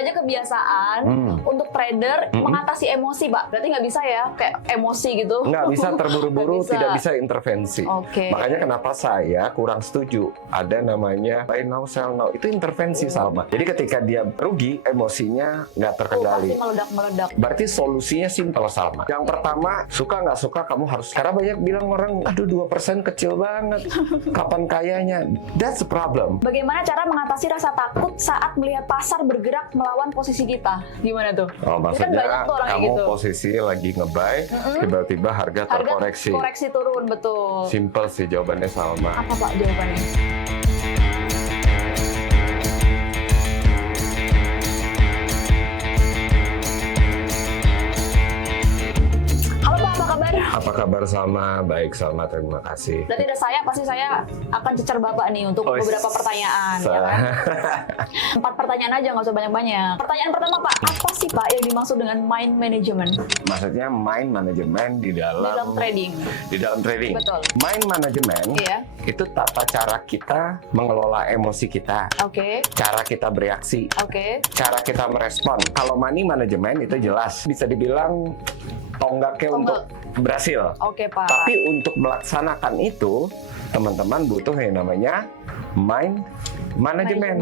aja kebiasaan untuk trader mengatasi emosi, Pak. Berarti nggak bisa ya, kayak emosi gitu. Nggak bisa terburu-buru, Nggak bisa. tidak bisa intervensi. Oke. Makanya kenapa saya kurang setuju ada namanya buy now, sell now. Itu intervensi Salma. Jadi ketika dia rugi, emosinya nggak terkendali. Pasti meledak-meledak. Berarti solusinya simpel Salma. Yang pertama, suka nggak suka kamu harus. Karena banyak bilang orang, aduh 2% kecil banget. Kapan kayanya? That's the problem. Bagaimana cara mengatasi rasa takut saat melihat pasar bergerak melawan posisi kita? Gimana tuh? Oh, Ini kan banyak maksudnya tuh orang kayak kamu gitu. posisi lagi nge-buy, tiba-tiba harga terkoreksi. Koreksi turun, betul. Simple sih jawabannya Salma. Apa Pak jawabannya? Halo Pak, apa kabar? Apa kabar Salma? Baik Salma, terima kasih. Berarti ada saya, pasti saya akan cecer Bapak nih untuk beberapa pertanyaan. Ya kan? 4 pertanyaan aja, nggak usah banyak-banyak. Pertanyaan pertama Pak, apa sih Pak yang dimaksud dengan mind management? Maksudnya mind management di Di dalam dalam trading. Di dalam trading. Betul. Mind management Iya. itu tata cara kita mengelola emosi kita, Oke, cara kita bereaksi, oke. cara kita merespon. Kalau money management itu jelas bisa dibilang tonggaknya untuk berhasil. Oke Pak. Tapi untuk melaksanakan itu, teman-teman butuh yang namanya mind management.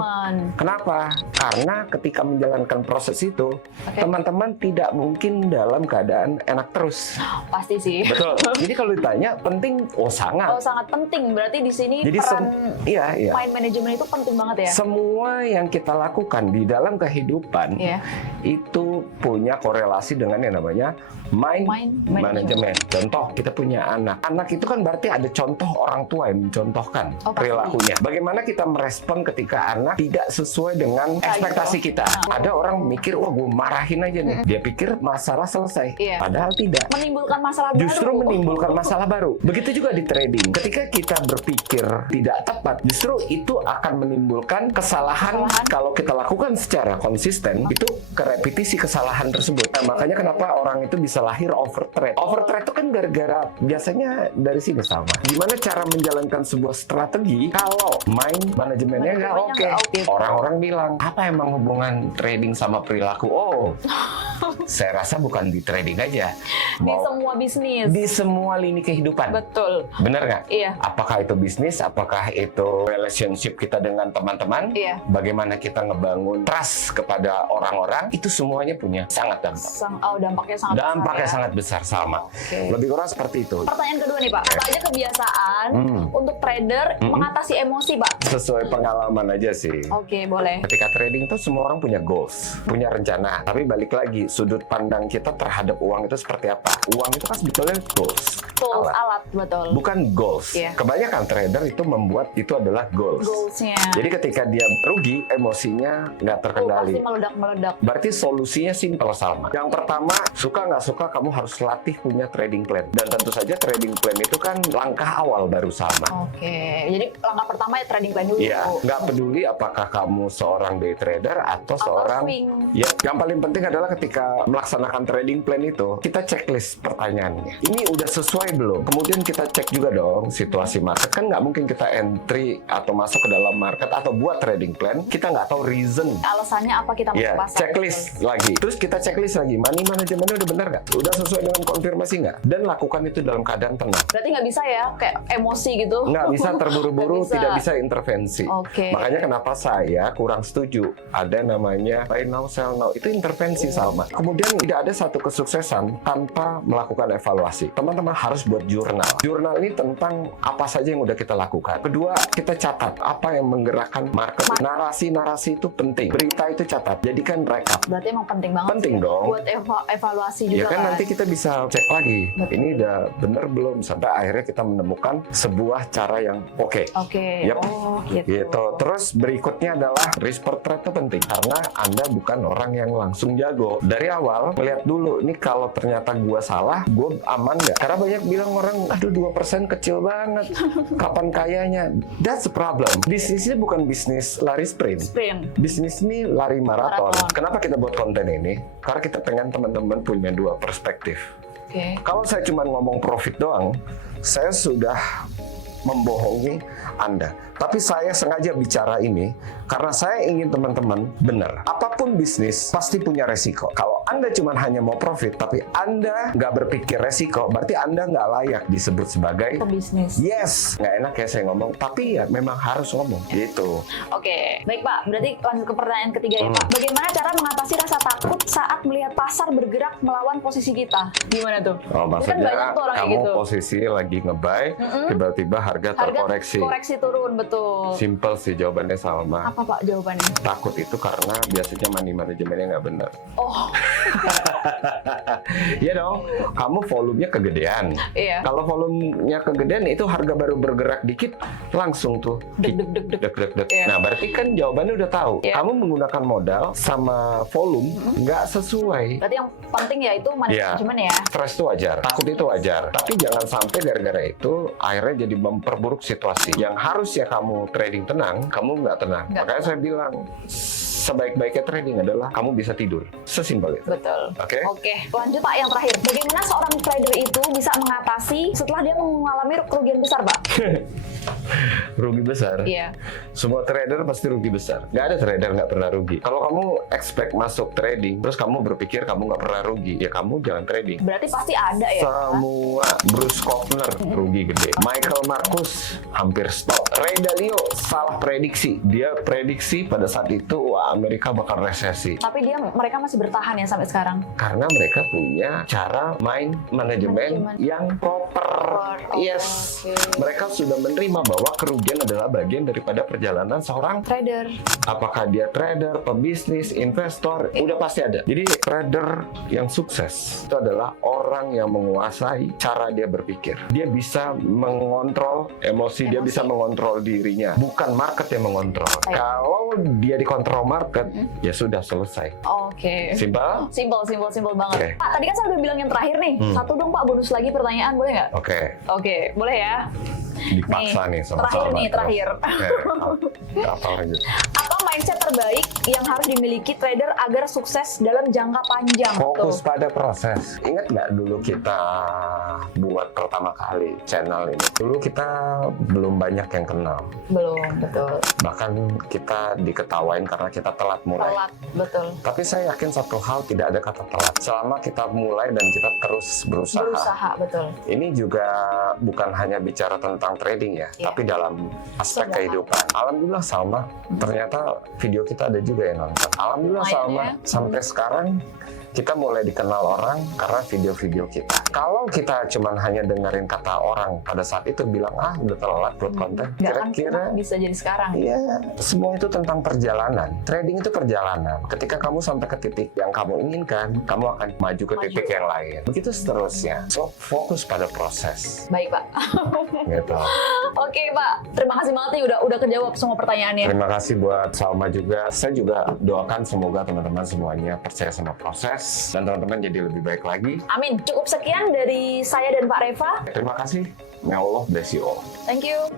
Kenapa? Karena ketika menjalankan proses itu, teman-teman tidak mungkin dalam keadaan enak terus. Pasti sih. Betul. Jadi kalau ditanya penting, sangat. Oh, sangat penting. Berarti di sini Jadi peran iya. mind management itu penting banget ya. Semua yang kita lakukan di dalam kehidupan Iya. itu punya korelasi dengan yang namanya mind management. Contoh, kita punya anak. Anak itu kan berarti ada contoh orang tua yang mencontohkan perilakunya. Bagaimana kita merespon ketika anak tidak sesuai dengan ekspektasi kita. Ada orang mikir, wah gue marahin aja nih. Dia pikir masalah selesai. Iya. Padahal tidak. Menimbulkan masalah Justru baru. menimbulkan masalah baru. Begitu juga di trading. Ketika kita berpikir tidak tepat, justru itu akan menimbulkan kesalahan. Kalau kita lakukan secara konsisten, itu kerepetisi kesalahan tersebut. Nah, makanya kenapa orang itu bisa lahir overtrade. Overtrade itu kan gara-gara biasanya dari sini sama. Gimana cara menjalankan sebuah strategi kalau mind manajemennya nggak oke. Orang-orang bilang, apa emang hubungan trading sama perilaku? Oh, saya rasa bukan di trading aja. Di semua bisnis. Di semua lini kehidupan. Betul. Bener nggak? Iya. Apakah itu bisnis? Apakah itu relationship kita dengan teman-teman? Iya. Bagaimana kita ngebangun trust kepada orang-orang? Itu semuanya punya sangat dampak. Dampaknya sangat Dampaknya besar ya? sangat besar sama. Lebih kurang seperti itu. Pertanyaan kedua nih Pak, apa aja kebiasaan untuk trader mengatasi emosi Pak? Sesuai pengalaman aja sih. Oke, boleh. Ketika trading tuh semua orang punya goals, punya rencana. Tapi balik lagi, sudut pandang kita terhadap uang itu seperti apa? Uang itu kan sebetulnya goals. Tools, alat, betul. Bukan goals. Iya. Kebanyakan trader itu membuat itu adalah goals. Goalsnya. Jadi ketika dia rugi, emosinya nggak terkendali. Pasti meledak-meledak. Berarti solusinya simpel Salma. Yang pertama, suka nggak suka kamu harus latih punya trading plan. Dan tentu saja trading plan itu kan langkah awal baru Salma. Oke, jadi langkah pertama ya trading plan dulu. Iya, nggak peduli apakah kamu seorang day trader atau seorang swing. Ya, yang paling penting adalah ketika melaksanakan trading plan itu, kita checklist pertanyaannya. Ini udah sesuai belum? Kemudian kita cek juga dong situasi market. Kan nggak mungkin kita entry atau masuk ke dalam market atau buat trading plan, kita nggak tahu reason. Alasannya apa kita masuk Ya, pasar? checklist lagi. Terus kita checklist lagi, money manajemennya udah benar nggak? Udah sesuai dengan konfirmasi nggak? Dan lakukan itu dalam keadaan tenang. Berarti nggak bisa ya, kayak emosi gitu? Nggak bisa terburu-buru, Nggak bisa. tidak bisa intervensi. Oke. Makanya kenapa saya kurang setuju ada namanya buy now, sell now. Itu intervensi Salma. Kemudian tidak ada satu kesuksesan tanpa melakukan evaluasi. Teman-teman harus buat jurnal. Jurnal ini tentang apa saja yang udah kita lakukan. Kedua, kita catat apa yang menggerakkan market. Narasi-narasi itu penting. Berita itu catat. Jadikan rekap. Berarti emang penting banget Penting sih, dong. buat evaluasi juga Ya kan nanti kita bisa cek lagi. Ini udah bener belum? Sampai akhirnya kita menemukan sebuah cara yang oke. Oke. Yap. Oh gitu. Gitu. Terus berikutnya adalah risk per trade itu penting karena Anda bukan orang yang langsung jago. Dari awal melihat dulu ini kalau ternyata gua salah, gua aman nggak? Karena banyak bilang orang, aduh 2% kecil banget. Kapan kayanya? That's the problem. Bisnis ini bukan bisnis lari sprint. Bisnis ini lari maraton. Kenapa kita buat konten ini? Karena kita pengen teman-teman punya dua perspektif. Oke. Kalau saya cuma ngomong profit doang, saya sudah membohongi Anda. Tapi saya sengaja bicara ini karena saya ingin teman-teman benar. Apapun bisnis pasti punya resiko. Kalau Anda cuma hanya mau profit, tapi Anda nggak berpikir resiko, berarti Anda nggak layak disebut sebagai pebisnis. yes. Nggak enak ya saya ngomong, tapi ya memang harus ngomong gitu. Oke, baik Pak. Berarti lanjut ke pertanyaan ketiga ya Pak. Bagaimana cara mengatasi rasa takut saat melihat pasar bergerak melawan posisi kita? Gimana tuh? Oh, Kan maksudnya banyak tuh orang kayak kamu gitu. posisi lagi nge-buy, tiba-tiba harga terkoreksi. Koreksi turun, betul. Simple sih jawabannya Salma. Apa Pak jawabannya? Takut itu karena biasanya money manajemennya nggak benar. Oh, Iya dong, kamu volumenya kegedean. iya. Kalau volumenya kegedean itu harga baru bergerak dikit langsung tuh Deg deg deg deg. deg. Iya. Nah berarti kan jawabannya udah tahu. Iya. Kamu menggunakan modal sama volume nggak sesuai. Berarti yang penting ya itu money Iya. management ya. Stres itu wajar, takut itu wajar. Tapi jangan sampai gara-gara itu akhirnya jadi memperburuk situasi. Yang harusnya kamu trading tenang, kamu nggak tenang. Nggak Makanya saya bilang sebaik-baiknya trading adalah kamu bisa tidur. Sesimpel itu. Betul. Oke? Oke, lanjut Pak yang terakhir. Bagaimana seorang trader itu bisa mengatasi setelah dia mengalami kerugian besar, Pak? Rugi besar. Iya. Semua trader pasti rugi besar. Nggak ada trader nggak pernah rugi. Kalau kamu expect masuk trading, terus kamu berpikir kamu nggak pernah rugi, ya kamu jangan trading. Berarti pasti ada ya. Semua Bruce Kaufner rugi gede. Michael Marcus hampir stop. Ray Dalio salah prediksi. Dia prediksi pada saat itu wah Amerika bakal resesi. Tapi mereka masih bertahan ya sampai sekarang. Karena mereka punya cara main manajemen yang proper. Yes. Oke. Mereka sudah menerima bahwa kerugian adalah bagian daripada perjalanan seorang Trader. apakah dia trader, pebisnis, investor, udah pasti ada. Jadi trader yang sukses itu adalah orang yang menguasai cara dia berpikir. Dia bisa mengontrol emosi, dia bisa mengontrol dirinya, bukan market yang mengontrol. Kalau dia dikontrol market, ya sudah selesai. Oke. Simpel? Simpel banget. Oke. Pak, tadi kan saya udah bilang yang terakhir nih. Satu dong Pak, bonus lagi pertanyaan, boleh nggak? Oke, Oke, boleh ya. dipaksa nih sama Terakhir Salma. nih, terakhir. Oke, apa lagi? Apa mindset terbaik yang harus dimiliki trader agar sukses dalam jangka panjang? Fokus Tuh. pada proses. Ingat nggak dulu kita buat pertama kali channel ini? Dulu kita belum banyak yang kenal. Belum, betul. Bahkan kita diketawain karena kita telat mulai. Telat, betul. Tapi saya yakin satu hal, tidak ada kata telat. Selama kita mulai dan kita terus berusaha. Berusaha, betul. Ini juga bukan hanya bicara tentang trading ya, Iya. tapi dalam aspek Semua kehidupan. Alhamdulillah Salma, ternyata video kita ada juga yang nonton. Alhamdulillah Lumayan Salma, ya. sampai sekarang kita mulai dikenal orang karena video-video kita. Kalau kita cuman hanya dengerin kata orang pada saat itu bilang udah telat buat konten, Nggak akan kira-kira pernah bisa jadi sekarang. iya, semua itu tentang perjalanan. Trading itu perjalanan. Ketika kamu sampai ke titik yang kamu inginkan, kamu akan maju ke titik yang lain. Begitu seterusnya. So, fokus pada proses. Baik, Pak. Gitu. Oke, Pak. Terima kasih banget nih udah kejawab semua pertanyaannya. Terima kasih buat Salma juga. Saya juga doakan semoga teman-teman semuanya percaya sama proses dan teman-teman jadi lebih baik lagi. Amin. Cukup sekian dari saya dan Pak Reva. Terima kasih. May Allah bless you all. Thank you.